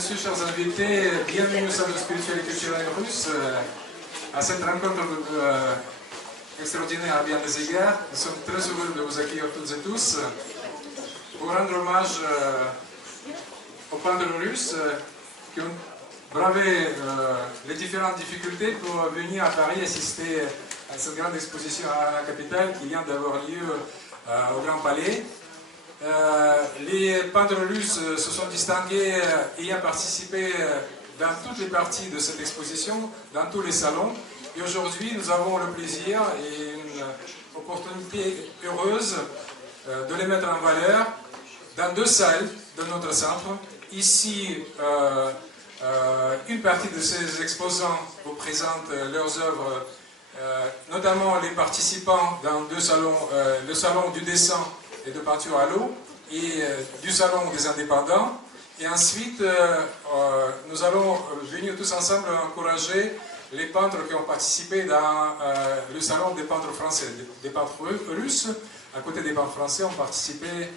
messieurs, chers invités, bienvenue au Centre spirituel et culturel russe, à cette rencontre extraordinaire à bien des égards. Nous sommes très heureux de vous accueillir toutes et tous pour rendre hommage aux peintres russes qui ont bravé les différentes difficultés pour venir à Paris assister à cette grande exposition à la capitale qui vient d'avoir lieu au Grand Palais. Les peintres russes se sont distingués ayant participé dans toutes les parties de cette exposition, dans tous les salons. Et aujourd'hui, nous avons le plaisir et une opportunité heureuse de les mettre en valeur dans deux salles de notre centre. Ici, une partie de ces exposants vous présentent leurs œuvres, notamment les participants dans deux salons, le salon du dessin et de peinture à l'eau et du salon des indépendants. Et ensuite, nous allons venir tous ensemble encourager les peintres qui ont participé dans le salon des peintres français. Des peintres russes, à côté des peintres français, ont participé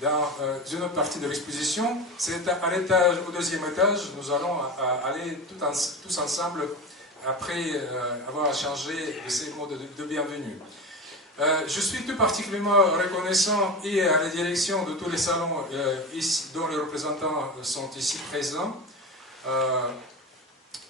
dans une autre partie de l'exposition. C'est à l'étage, au deuxième étage, nous allons aller tous ensemble après avoir échangé de ces mots de bienvenue. Je suis tout particulièrement reconnaissant et à la direction de tous les salons ici, dont les représentants sont ici présents,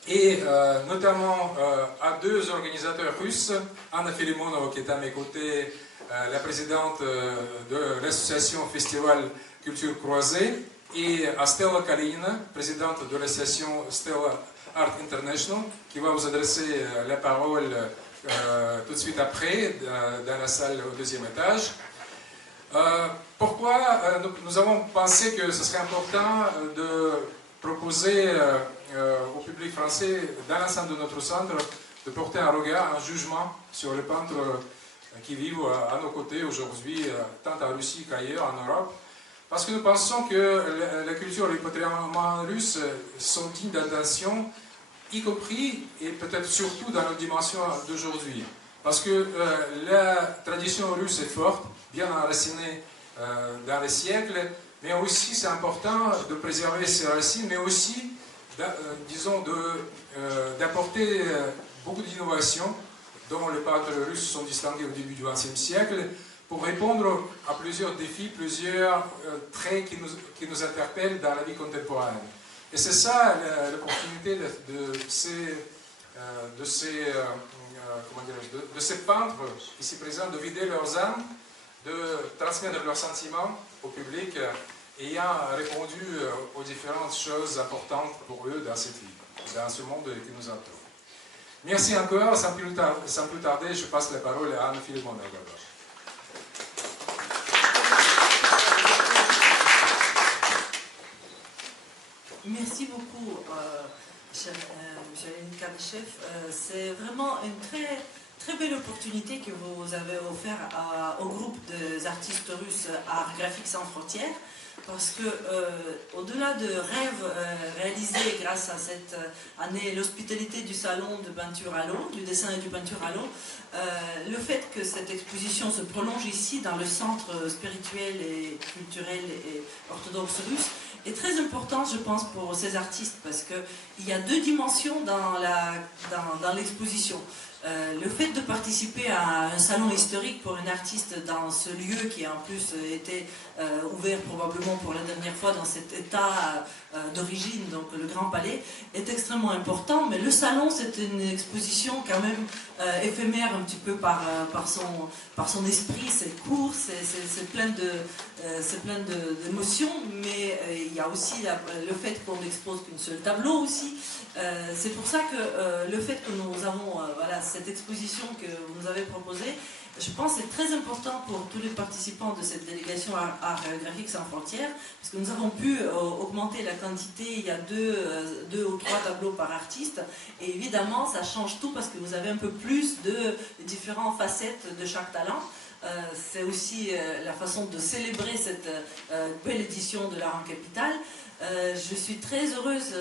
et notamment à deux organisateurs russes, Anna Filimonova qui est à mes côtés, la présidente de l'association Festival Culture Croisée, et à Stella Kalina, présidente de l'association Stella Art International, qui va vous adresser la parole tout de suite après, dans la salle au deuxième étage. Pourquoi nous avons pensé que ce serait important de proposer au public français, dans l'ensemble de notre centre, de porter un regard, un jugement sur les peintres qui vivent à nos côtés aujourd'hui, tant en Russie qu'ailleurs en Europe. Parce que nous pensons que la culture et le patrimoine russe sont dignes d'attention, y compris et peut-être surtout dans notre dimension d'aujourd'hui. Parce que la tradition russe est forte, bien enracinée dans les siècles, mais aussi c'est important de préserver ses racines, mais aussi, disons, d'apporter beaucoup d'innovations dont les peintres russes sont distingués au début du XXe siècle, pour répondre à plusieurs défis, plusieurs traits qui nous interpellent dans la vie contemporaine. Et c'est ça l'opportunité de ces peintres ici présents, de vider leurs âmes, de transmettre leurs sentiments au public, ayant répondu aux différentes choses importantes pour eux dans cette vie, dans ce monde qui nous entoure. Merci encore, sans plus tarder, je passe la parole à Anna Filimonova. Merci beaucoup, Jaline Kardashev. C'est vraiment une très belle opportunité que vous avez offerte au groupe des artistes russes Art Graphique Sans Frontières, parce que au-delà de rêves réalisés grâce à cette année, l'hospitalité du salon de peinture à l'eau, du dessin et du peinture à l'eau, le fait que cette exposition se prolonge ici dans le centre spirituel et culturel et orthodoxe russe est très important, je pense, pour ces artistes, parce qu'il y a deux dimensions dans l'exposition. Le fait de participer à un salon historique pour une artiste dans ce lieu qui en plus était ouvert probablement pour la dernière fois dans cet état d'origine, donc le Grand Palais, est extrêmement important, mais le salon c'est une exposition quand même éphémère un petit peu par son esprit, c'est court, c'est plein d'émotions, mais il y a aussi le fait qu'on n'expose qu'une seule tableau aussi. C'est pour ça que le fait que nous avons cette exposition que vous nous avez proposée, je pense que c'est très important pour tous les participants de cette délégation Art Graphique Sans Frontières, parce que nous avons pu augmenter la quantité, il y a deux ou trois tableaux par artiste, et évidemment ça change tout parce que vous avez un peu plus de différentes facettes de chaque talent. c'est aussi la façon de célébrer cette belle édition de l'art en capitale. Je suis très heureuse,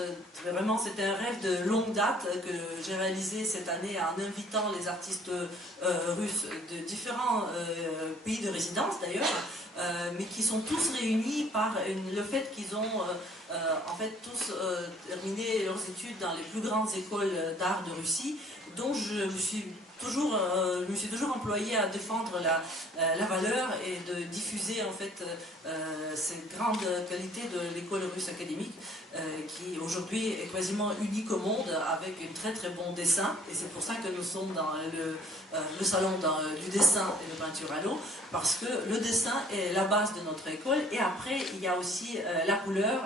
vraiment c'était un rêve de longue date que j'ai réalisé cette année en invitant les artistes russes de différents pays de résidence d'ailleurs, mais qui sont tous réunis par le fait qu'ils ont en fait tous terminé leurs études dans les plus grandes écoles d'art de Russie, dont je me suis toujours employée à défendre la valeur et de diffuser en fait ces grandes qualités de l'école russe académique qui aujourd'hui est quasiment unique au monde avec un très très bon dessin, et c'est pour ça que nous sommes dans le salon du dessin et de peinture à l'eau, parce que le dessin est la base de notre école, et après il y a aussi la couleur,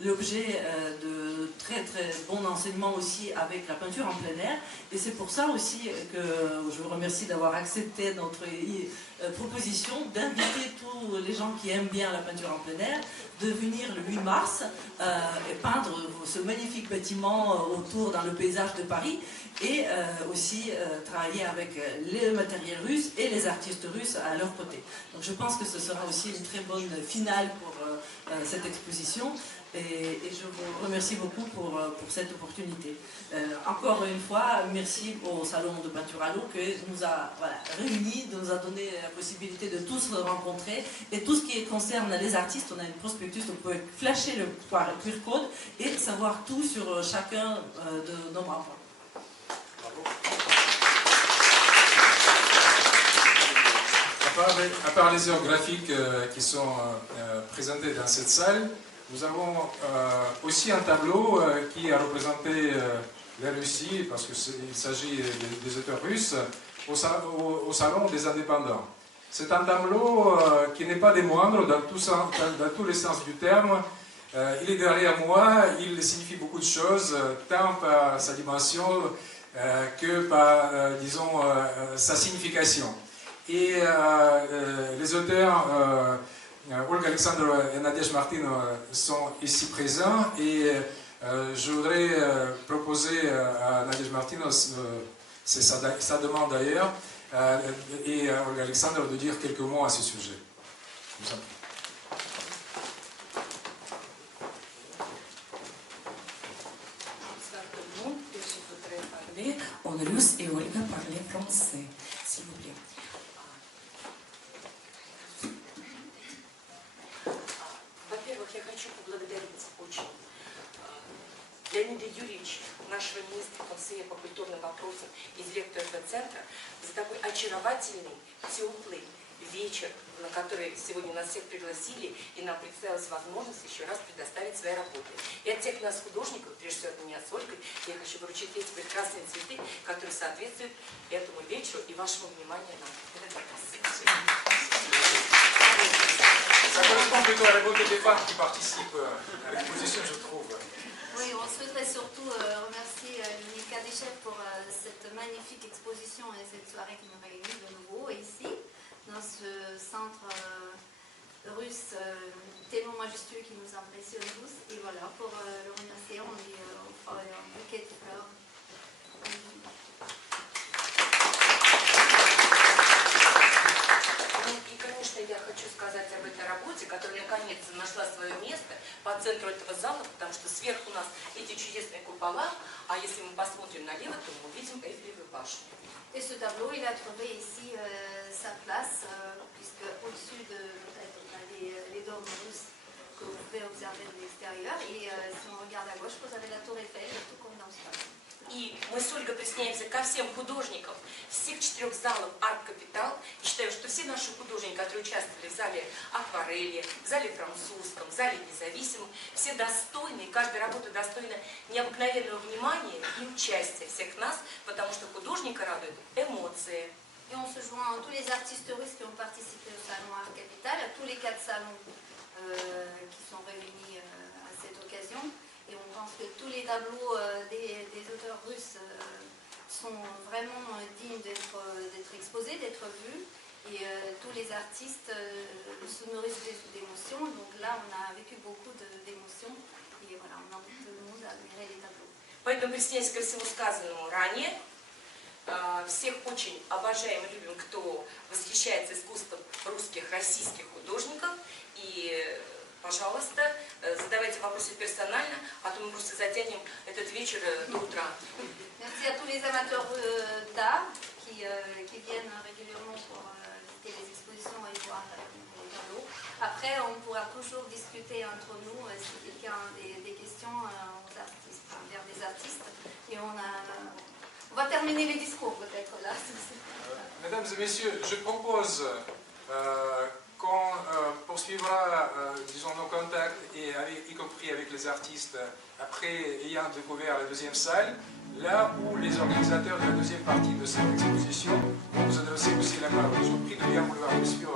l'objet de très très bon enseignement aussi avec la peinture en plein air, et c'est pour ça aussi que je vous remercie d'avoir accepté notre proposition d'inviter tous les gens qui aiment bien la peinture en plein air de venir le 8 mars et peindre ce magnifique bâtiment autour dans le paysage de Paris, et aussi travailler avec les matériels russes et les artistes russes à leur côté. Donc je pense que ce sera aussi une très bonne finale pour cette exposition, et je vous remercie beaucoup pour cette opportunité. Encore une fois, merci au Salon de peinture à l'eau qui nous a réunis, nous a donné la possibilité de tous se rencontrer, et tout ce qui concerne les artistes, on a une prospectus, vous pouvez flasher le QR code et savoir tout sur chacun de nos membres. À part les œuvres graphiques qui sont présentées dans cette salle, nous avons aussi un tableau qui a représenté la Russie, parce qu'il s'agit des auteurs russes, au Salon des Indépendants. C'est un tableau qui n'est pas des moindres dans tous les sens du terme. Il est derrière moi, il signifie beaucoup de choses, tant par sa dimension que par, disons, sa signification. Et les auteurs Olga Alexandrova et Nadezhda Martinova sont ici présents, et je voudrais proposer à Nadezhda Martinova, c'est sa demande d'ailleurs, et à Olga Alexandrova de dire quelques mots à ce sujet. En russe, et Olga parlait français, s'il vous plaît. Во-первых, я хочу поблагодарить очень Леонида Юрьевича, нашего министра Консея по культурным вопросам и директора этого центра, за такой очаровательный, теплый вечер, на который сегодня нас всех пригласили, и нам представилась возможность еще раз предоставить свои работы. И от всех нас, художников, прежде всего от меня с Ольгой, я хочу вручить эти прекрасные цветы, которые соответствуют этому вечеру и вашему вниманию нам. Это для вас. Ça correspond plutôt à la beauté des femmes qui participent à l'exposition, je trouve. Oui, on souhaiterait surtout remercier Dominique Kadyshev pour cette magnifique exposition et cette soirée qui nous réunit de nouveau ici, dans ce centre russe tellement majestueux qui nous impressionne tous. Et voilà, pour le remercier, on lui offre un bouquet de fleurs. И, конечно, я хочу сказать об этой работе, которая наконец нашла свое место по центру этого зала, потому что сверху у нас эти чудесные купола, а если мы посмотрим налево, то мы увидим Эйфелевую башню. Et ce tableau, il a trouvé ici sa place, puisque au-dessus de peut-être on a les dômes russes que vous pouvez observer de l'extérieur. Et si on regarde à gauche, vous avez la tour Eiffel, tout comme dans ce tableau. И мы с Ольгой присоединяемся ко всем художникам всех 4 залов Арт Капитал. И считаю, что все наши художники, которые участвовали в зале Акварели, в зале Французском, в зале Независимом, все достойны, и каждая работа достойна необыкновенного внимания и участия всех нас, потому что художника радует эмоции. Et on se joint à tous les artistes russes qui ont participé au salon Art Capital, à tous les 4 salons qui sont réunis à cette occasion. Et on pense que tous les tableaux des auteurs russes sont vraiment dignes d'être exposés, d'être vus. Et tous les artistes se nourrissent d'émotions. Donc là, on a vécu beaucoup d'émotions. Et voilà, on invite tout le monde à admirer les tableaux. Поэтому присоединяясь ко всему сказанному ранее, Всех очень обожаем и любим, кто восхищается искусством русских, российских художников. И, пожалуйста, задавайте вопросы персонально, а то мы просто затянем этот вечер до утра. Merci à tous les amateurs d'art qui viennent régulièrement pour visiter les expositions et voir les tableaux. Après, on pourra toujours discuter entre nous si quelqu'un a des questions aux artistes, vers des artistes. Et on va terminer les discours peut-être là. Mesdames et messieurs, je propose qu'on poursuivra disons, nos contacts, et y compris avec les artistes, après ayant découvert la deuxième salle, là où les organisateurs de la deuxième partie de cette exposition vont nous adresser aussi la parole. Je vous prie de bien vouloir me suivre.